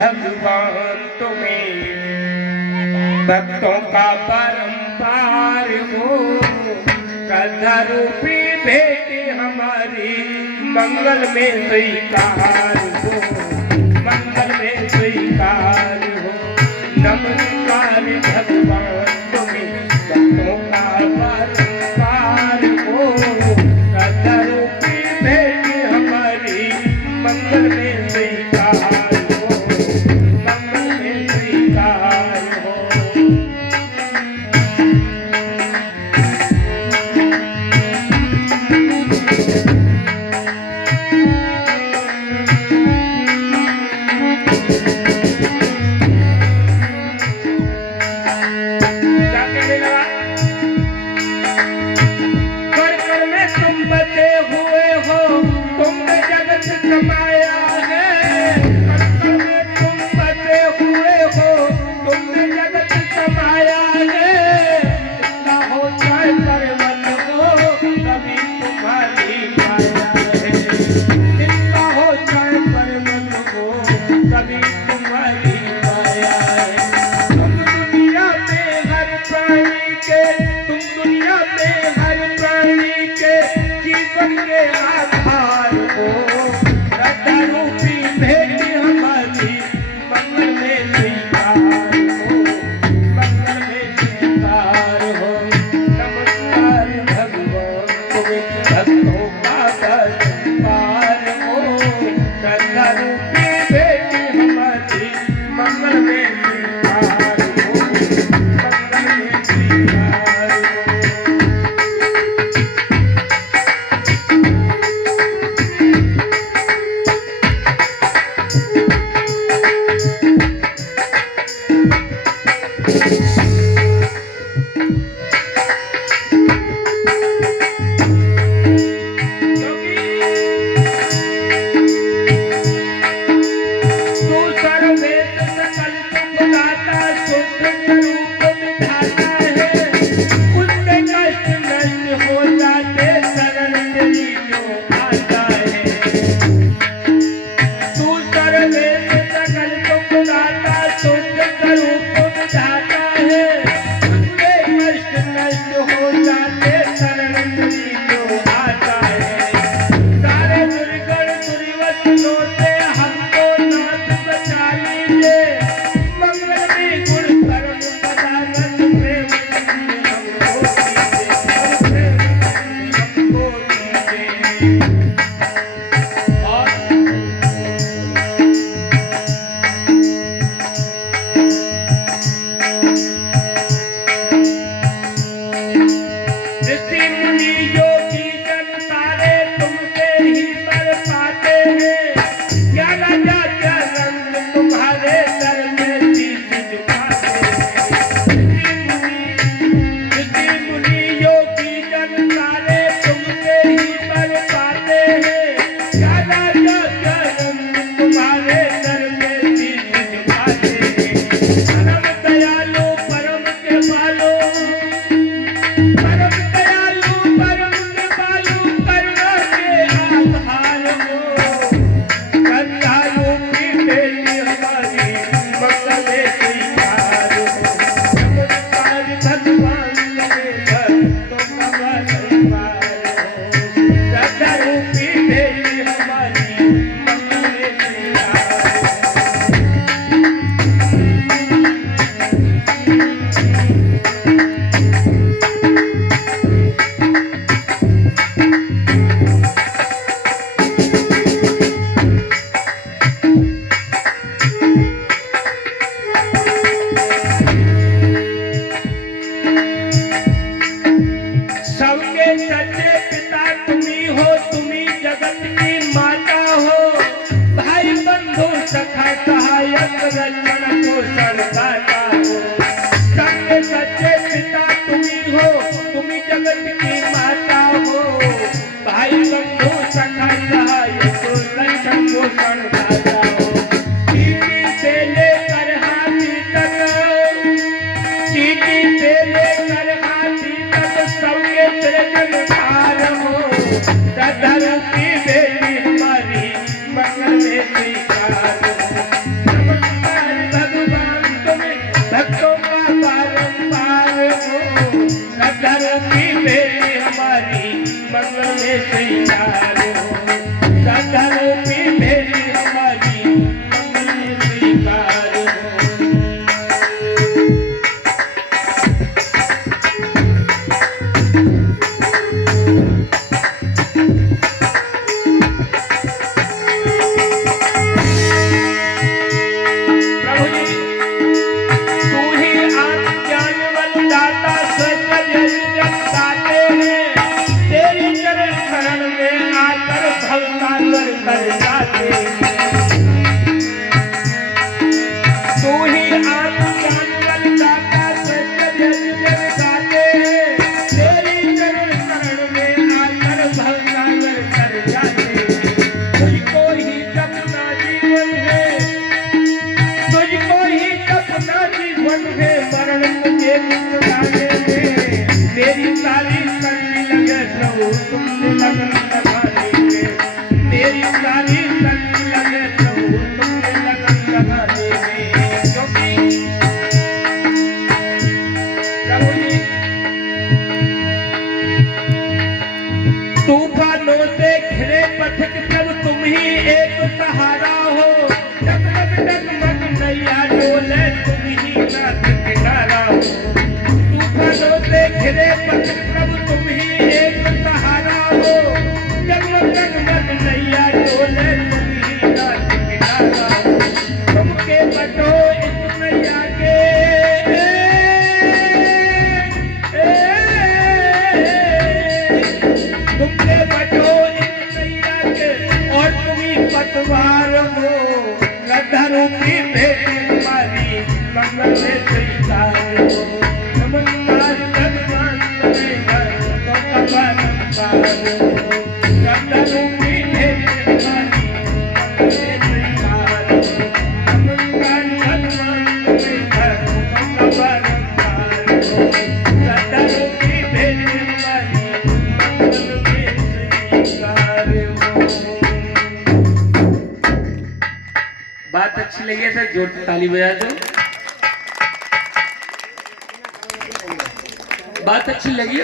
भगवान तुम्हें भक्तों का परम्पार हो, श्रद्धा रूपी भेंट हमारी मंगल में स्वीकार हो, मंगल में स्वीकार हो। नमस्कार भगवान तुम्हें भक्तों का परम्पार हो, श्रद्धा रूपी भेंट हमारी मंगल में स्वीकार हो, मंगल में स्वीकार हो। क्या कहने लगा? कर कर में तुम बसे हुए हो, तुमने जगत कमाया है। कर कर में तुम बसे हुए हो, तुमने जगत कमाया है। जितना हो चाहे पर्वत हो, कभी तुम्हारी माया है। जितना हो चाहे पर्वत हो, कभी तुम्हारी माया है। तुम दुनिया में हर प्राणी के, तुम दुनिया में हर प्राणी के जीवन के आधार हो। श्रद्धा रूपी भेंट हमारी मंगल में स्वीकार हो, मंगल में स्वीकार हो। नमस्कार भगवान तुम्हें भक्तों का परम्पार हो, श्रद्धा रूपी भेंट हमारी मंगल में स्वीकार हो, मंगल में स्वीकार हो। तू सर्ववेद सकल सुखदाता, शुद्ध स्वरूप विधाता है। उसके कष्ट नष्ट हो जाते, शरण तेरी जो आता है। तू सर्ववेद सकल सुखदाता, शुद्ध स्वरूप विधाता है। उसके कष्ट नष्ट हो जाते, शरण तेरी जो आता है। सारे दुर्गण दुर्वचनों से हमको नाथ बचा लीजिए। मंगल में गुण कर्म सदानंद प्रेम हमको दीजिए, प्रेम हमको दीजिए। और ऋषि मुनि योगी जन सारे तुमसे ही पर पाते हैं। क्या राजा क्या रंग तुम्हारे सर में शीश झुकाते हैं। ऋषि मुनि योगी जन सारे तुमसे ही पर पाते हैं। क्या राजा क्या रंग तुम्हारे सर में शीश झुकाते हैं। परम दयालु परम कृपालु, परम दयालु परम कृपालु, करुणा के आधार हो। श्रद्धा रूपी भेंट हमारी मंगल में स्वीकार हो। नमस्कार भगवान तुम्हें भक्तों का परम्पार हो। श्रद्धा रूपी भेंट हमारी मंगल में स्वीकार हो। सबके सच्चे पिता तुम्ही हो, तुम्ही जगत की माता हो। भाई बंधु सखा सहायक रक्षण पोषण दाता हो। सबके सच्चे पिता तुम्ही हो, तुम्ही जगत की माता हो। भाई बंधु सखा सहायक रक्षण पोषण दाता हो। चीटी से लेकर हाथी तक, चीटी से लेकर हाथी तक सबके सृजनहार हो। श्रद्धा रूपी भेंट हमारी मंगल में स्वीकार हो। भेंट हमारी मंगल में स्वीकार हो। नमस्कार भगवान तुम्हें तो का बारंबार हो। श्रद्धालु की भेंट हमारी मंगल में स्वीकार हो। नमस्कार भगवान तुम्हें तो का बारंबार हो। श्रद्धालु की भेंट हमारी मंगल में स्वीकार हो। बात अच्छी लगी है तो जोर से ताली बजा दो। बात अच्छी लगी है।